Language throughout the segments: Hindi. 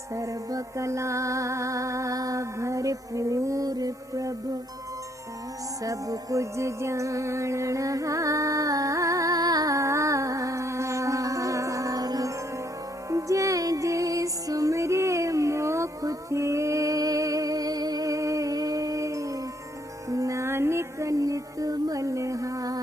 सर्वकला भरपूर प्रभु सब कुछ जाननहार। जय जय सुमरे मोख थे नानक नित बलहार।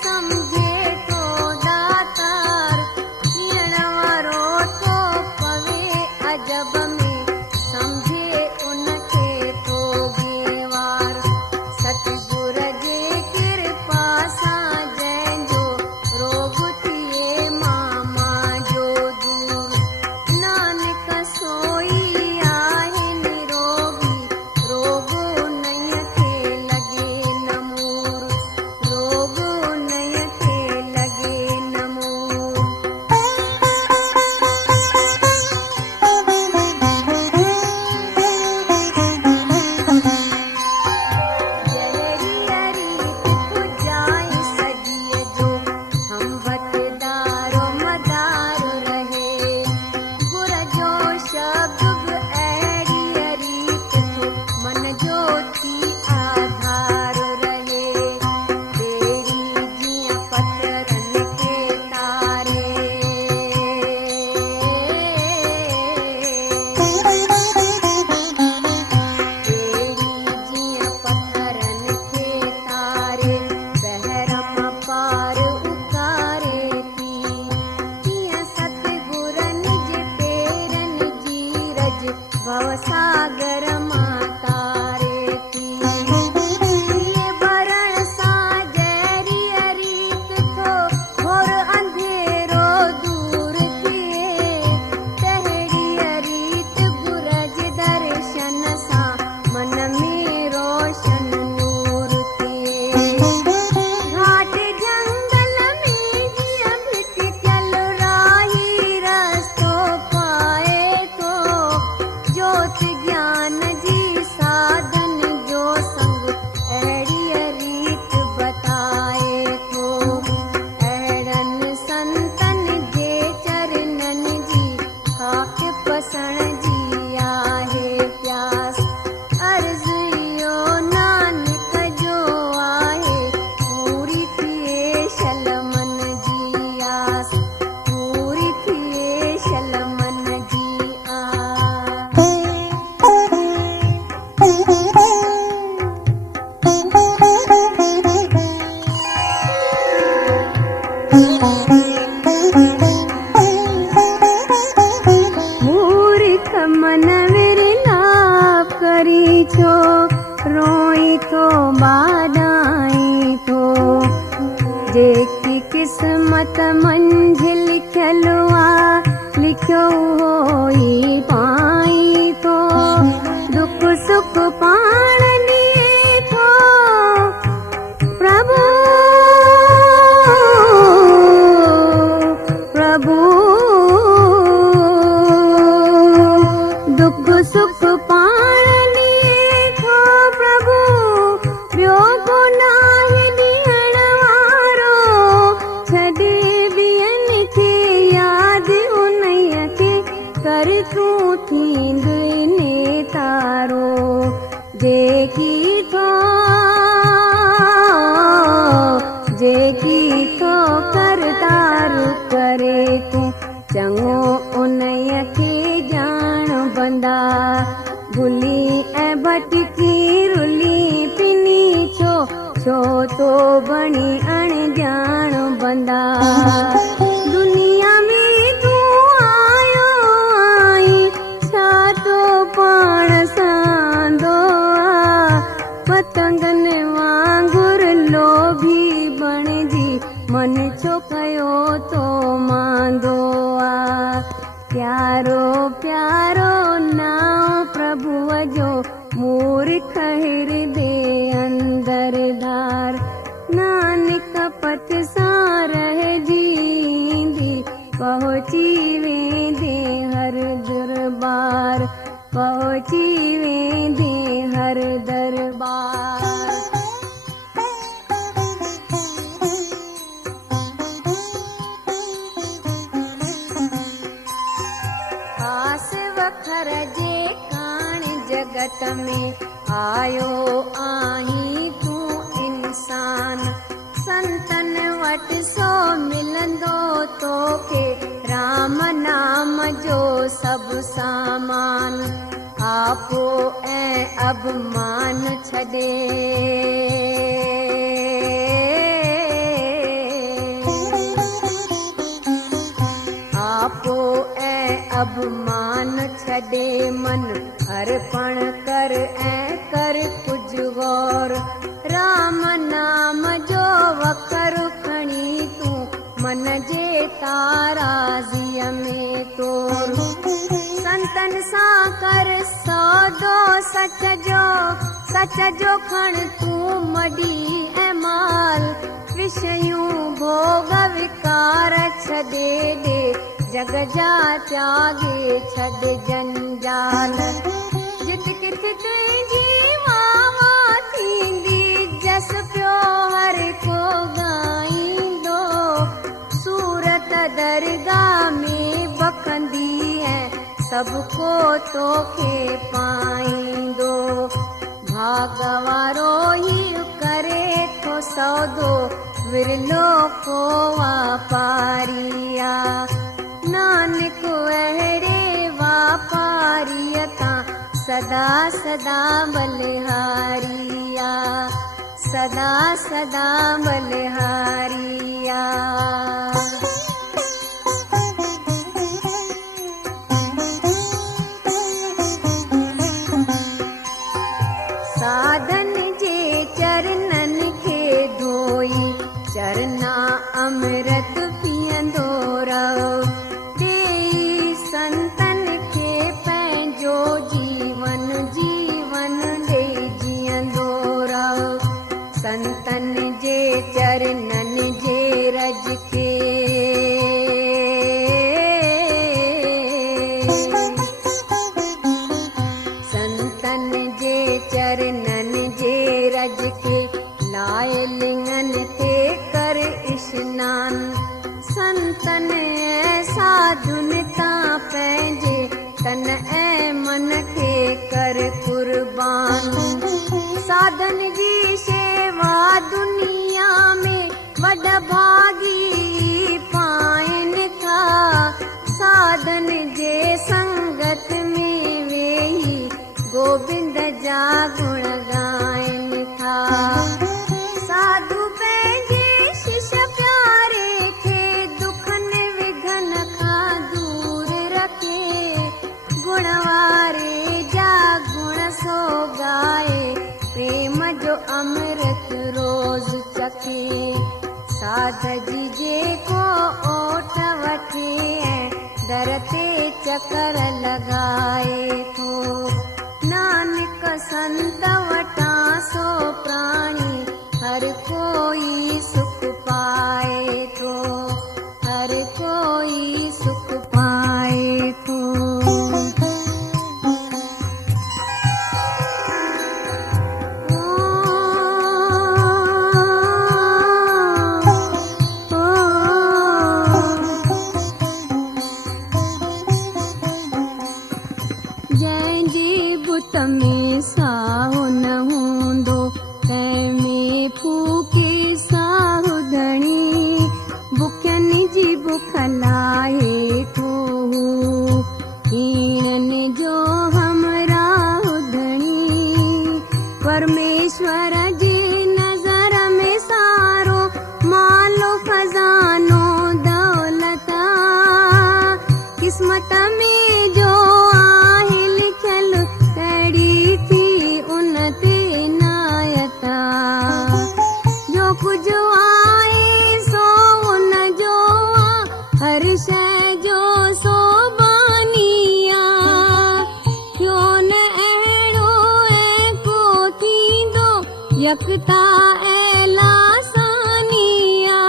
समझे तो मूर्ख मन विरलाप करी छो, रोई तो बाधाई तो, जेकी किस्मत मंझि लिखियल आ, लिखियो होई पाई तो, दुख सुख पाण ॾिए थो प्रभु, प्रभु दुख सुख पाण ॾिए थो प्रभु, ॿियो को नाहे ॾियण वारो, छॾे ॿियनि खे यादि उन्हीअ खे कर तूं थींदुइ ने तारो, जेकी थो करतार करे तूं, चङो उन्हीअ खे ॼाण बंदा, भुली ऐं भटकी रुली पिनी छो, छो तो बणी अणॼाण बंदा। दुनिया में तूं आयो आई, छा तो पाण सांदो आ, पतंगनि वांगुर लोभी बणिजी, मन छो कयो तो मांदो आ। प्यारो प्यारो नाम प्रभुअ जो, मूर्ख हृदय अंदर धार, नानक पथ सां रहजींदी, पहुची वेंदे हर दरबार, पहुची वेंदे हर दरबार। आस वखर जे काण जगत में, आयो आहीं तूं इंसान, संतन वटि सो मिलंदो तोखे, राम नाम जो सभु सामान, आपो ऐं अभिमान छॾे, आपो ऐं अभिमान छॾे, मन अर्पण कर ऐं कर कुझु गौर, राम नाम जो वखरु खणी तूं, मन जे ताराज़ीअ में तोर, संतन सां कर सौदो सच जो खण तूं मडी ऐं माल, विषयूं भोग विकार छॾे ॾे, जग जा त्यागे छॾ जंजाल, जित किथ तुंहिंजी वावा थींदी, जस पियो हर को ॻाईंदो, सूरत दरगाह में बखंदी है, सबको तोखे पाईंदो, भाग वारो ही करे थो सौदो, विरलो को वापारिया, नानक अहिड़े वापारीअ तां सदा सदा बलिहारिया, सदा सदा बलिहारिया। साधन जे चरणनि खे धोई, चरना अमृत पीअंदो रहो, ॾेई संतन खे पंहिंजो जीवन ॾेई जीअंदो रहो, संतन जे चरणनि जे रज खे, संतन जे चरणनि जे रज खे, लाए लिंगनि ते कर इश्नान, संतन ऐं साधुनि तां पंहिंजे तन ऐं मन खे कर कुर्बान, साधन जी शेवा दुनिया में वॾा भागी पाइनि था, साधन जे संगत में वेही गोबिंद जा गुण गाइनि था, साधु पंहिंजे शिष्य प्यारे खे वठे, साध जी जेको ओठ वठे, दर ते चकर लॻाए थो। नानक संत वटां सो प्राणी, हर कोई सुख पाए थो, हर कोई सुख पाए थो। जंहिंजे बुत में साहु न हूंदो, कंहिंमें फूके साहु धणी, बुखियनि जी बुख लाहे थो, हीणनि जो हमराह धणी। परमेश्वर जे नज़र में सारो, मालो खज़ानो दौलत, क़िस्मत में जो आहे लिखियल, कहिड़ी थी उन ते नायता। जो कुझु आहे सो उन जो आ, हर शइ जो सो बानी आ। थियो न अहिड़ो ऐं को थींदो, यकता ऐला सानी आ।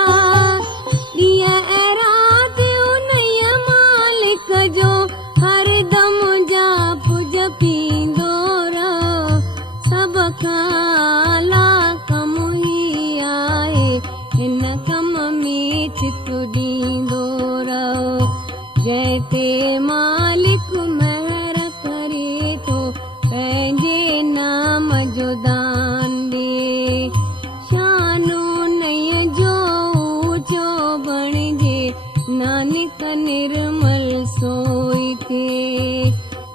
ॾींहं ऐं राति उन्हीअ मालिक जो, हरदम जाप जपींदो रहो। सभ खां आला कम ही आहे, हिन कम में चित ॾींदो रहो। जंहिं ते मालिक महर करे थो, पंहिंजे नाम जो दान ॾे। शानो नय जो ऊचो बणिजे, नानक निर्मल सोई थे,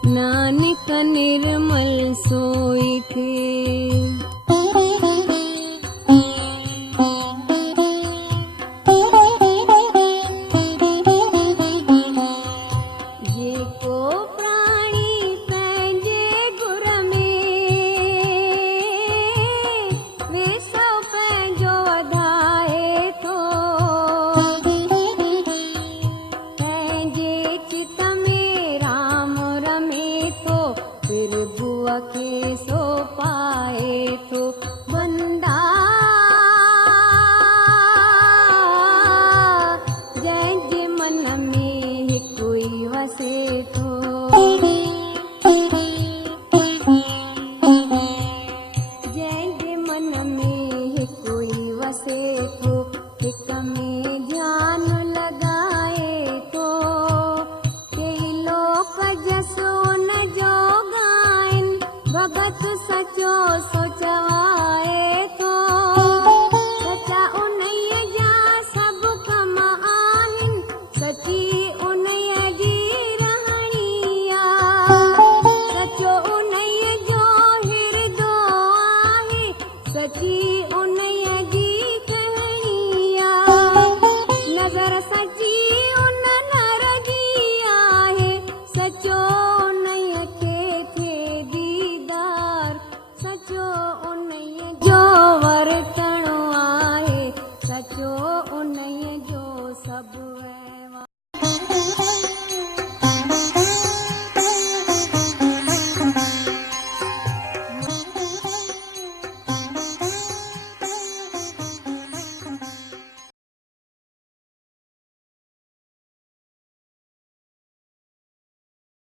नानक निर्मल सोई थे। जेको प्राणी पंहिंजे गुर में, वे सो पंहिंजो वधाए थो। पंहिंजे चित में राम रमे थो, प्रभुअ खे सो पाए थो। बंदा जंहिंजे मन में हिकु ई वसे थो, जंहिंजे मन में हिकु ई वसे थो, हिक में ध्यान लॻाए थो। कई लोक जस उन जो गाइन, भगत सचो सो चवाए थो। सचा उन्हीअ जा सभु कम आहिनि, सची उन्हीअ जी रहणी आ। सचो उन्हीअ जो हिरदो आहे, सची उन्हीअ जी कहाणी आ। नज़र सची